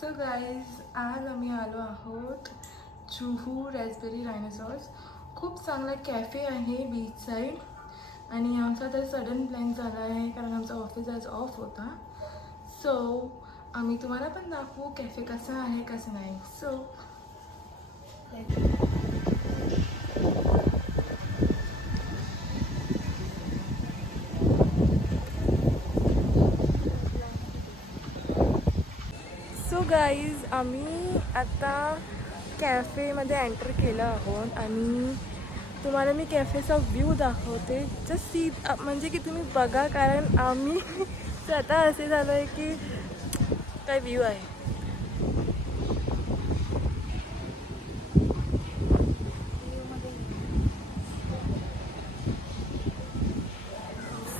So guys आज आम्ही आलो आहोत जुहू रॅसबेरी डायनासॉर्स. खूप चांगला कॅफे आहे बीच साईड आणि आमचा तर सडन प्लॅन झाला आहे कारण आमचा ऑफिस आज ऑफ होता. सो आम्ही तुम्हाला पण दाखवू कॅफे कसा आहे कसं नाही. सो गाईज आम्ही आता कॅफेमध्ये एंटर केलं आहोत आणि तुम्हाला मी कॅफेचा व्ह्यू दाखवते. जस्ट सी म्हणजे की तुम्ही बघा कारण आम्ही स्वतः असे झालो आहे की काय व्ह्यू आहे.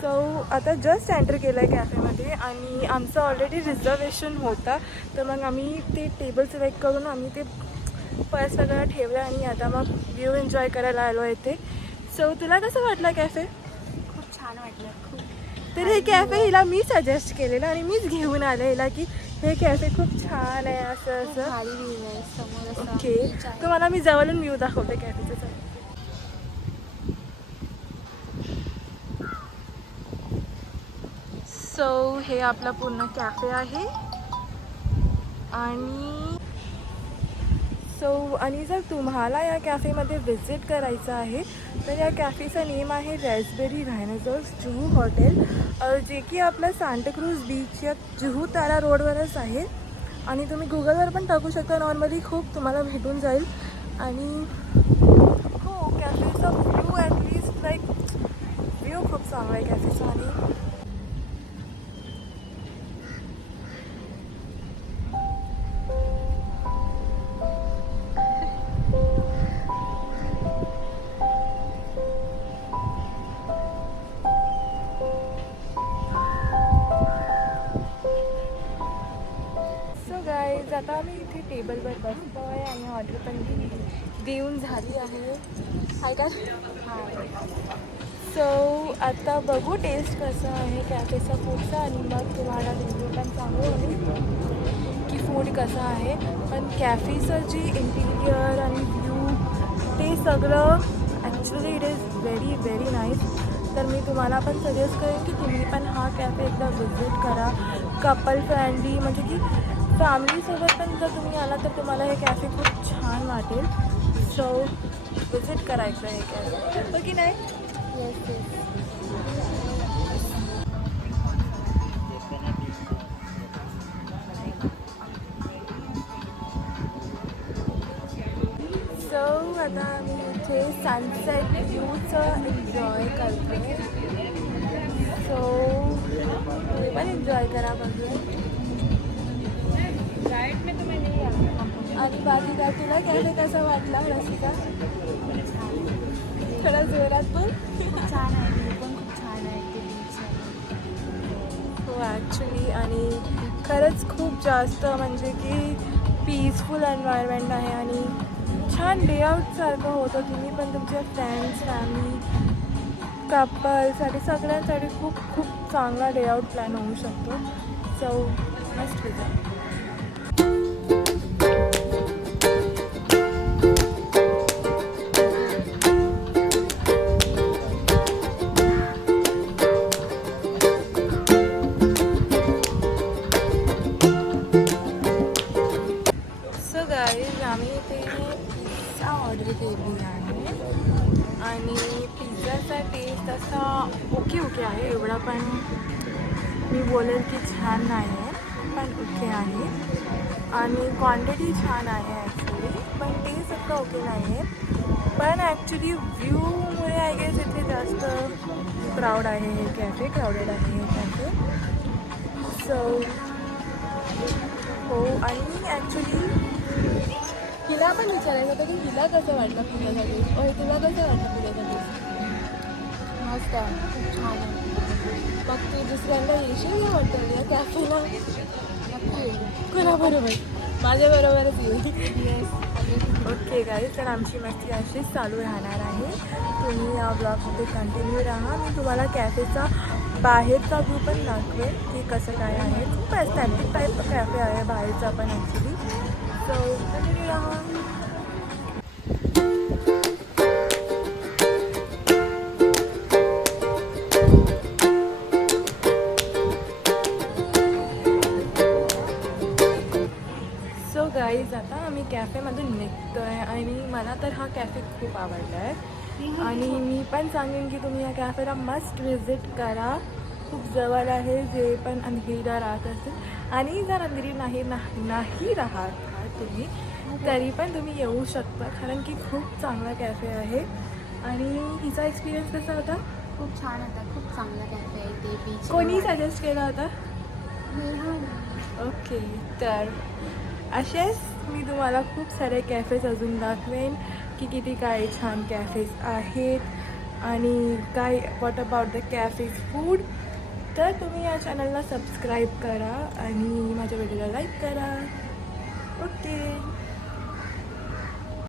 सो आता जस्ट एंटर केलं आहे कॅफेमध्ये आणि आमचं ऑलरेडी रिझर्वेशन होता तर मग आम्ही ते टेबल सिलेक्ट करून आम्ही ते पर्स वगैरे ठेवलं आणि आता मग व्ह्यू एन्जॉय करायला आलो आहे ते. सो तुला कसं वाटलं कॅफे? खूप छान वाटलं. खूप तर हे कॅफे हिला मी सजेस्ट केलेलं आणि मीच घेऊन आले हिला की हे कॅफे खूप छान आहे असं असं. भारी व्ह्यू आहे समोर. ओके तर मला मी जवळून व्ह्यू दाखवते कॅफेचं. सो हे आपला पूर्ण कॅफे आहे आणि जर तुम्हाला या कॅफेमध्ये व्हिजिट करायचं आहे तर या कॅफेचं नेम आहे रॅसबेरी डायनासॉर्स जुहू हॉटेल, जे की आपलं सांताक्रूज बीच या जुहू तारा रोडवरच आहे आणि तुम्ही गुगलवर पण टाकू शकता. नॉर्मली खूप तुम्हाला भेटून जाईल आणि हो कॅफेचा व्ह्यू ॲटलिस्ट लाईक व्ह्यू खूप चांगला आहे कॅफेचा. आणि आता आम्ही इथे टेबलवर बसतो आहे आणि ऑर्डर पण देऊन झाली आहे. हाय का? सो आता बघू टेस्ट कसं आहे कॅफेचा फूडचा आणि मग तुम्हाला रिव्ह्यू पण सांगू आम्ही की फूड कसं आहे. पण कॅफेचं जी इंटिरियर आणि व्ह्यू ते सगळं actually it is very very nice. तर मी तुम्हाला पण सजेस्ट करेन की तुम्ही पण हा कॅफे एकदा व्हिजिट करा. कपल फ्रेंडली म्हणजे की फॅमिलीसोबत पण जर तुम्ही आला तर तुम्हाला हे कॅफे खूप छान वाटेल. सो व्हिजिट करायचं आहे कॅफे हो की नाही? Yes yes. सो आता आम्ही इथे सनसेट व्ह्यूचं एन्जॉय करतो. सो तुम्ही पण एन्जॉय करा बघून. आणि बाकी काय तुला कॅफे कसा वाटला रसिका? थोडा जोरात पण छान आहे. व्ह्यू पण खूप छान आहे ते बीच. हो ॲक्च्युली आणि खरंच खूप जास्त म्हणजे की पीसफुल एन्व्हायरमेंट आहे आणि छान लेआउटसारखं होतं. तुम्ही पण तुमच्या फ्रेंड्स फॅमिली कपलसाठी सगळ्यांसाठी खूप खूप चांगला लेआउट प्लॅन होऊ शकतो. So must visit. आम्ही इथे पिझ्झा ऑर्डर केली आहे आणि पिझ्झाचा टेस्ट असा ओके आहे. एवढा पण मी बोलेल की छान नाही आहे पण ओके आहे आणि क्वांटिटी छान आहे ॲक्च्युली. पण टेस्ट इतका ओके नाही आहे. पण ॲक्च्युली व्ह्यूमुळे आय गेस इथे जास्त क्राऊड आहे. हे कॅफे क्राऊडेड आहे हे कॅफे. सो हो आणि ॲक्च्युली हिला पण विचारायचं होतं की हिला कसं वाटलं पिझ्झाचा टेस्ट. तुला कसं वाटलं पिझ्झाचा टेस्ट? मस्त आहे. खूप छान आहे. मग तू दुसऱ्यांदा येशील का वाटतं या कॅफेला? नक्की येईल. कोणाबरोबर? माझ्याबरोबरच येईल. येस. ओके गाईज तर आमची मस्ती अशीच चालू राहणार आहे. तुम्ही या ब्लॉगमध्ये कंटिन्यू राहा. मी तुम्हाला कॅफेचा बाहेरचा व्यू पण दाखवेल की कसं काय आहे. खूप एस्थेटिक टाईप कॅफे आहे बाहेरचा पण ॲक्च्युली. सो कंटिन्यू राहा. सो गाईज आता आम्ही कॅफेमधून निघतो आहे आणि मला तर हा कॅफे खूप आवडला आहे आणि मी पण सांगेन की तुम्ही या कॅफेला मस्ट विजिट करा. खूप जवळ आहे जे पण अंधेरीला राहत असेल आणि जर अंधेरी नाही राहत तुम्ही तरी पण तुम्ही येऊ शकता कारण की खूप चांगला कॅफे आहे. आणि हिचा एक्सपिरियन्स कसा होता? खूप छान होता. खूप चांगला कॅफे आहे ते बीच. कोणी सजेस्ट केला होता? नेहा. ओके, तर असेच मी तुम्हाला खूप सारे कॅफेज अजून दाखवेन की किती काय छान कॅफेज आहेत आणि काय what about the cafes food. तर तुम्ही या चॅनलला सबस्क्राईब करा आणि माझ्या व्हिडिओला लाईक करा. ओके.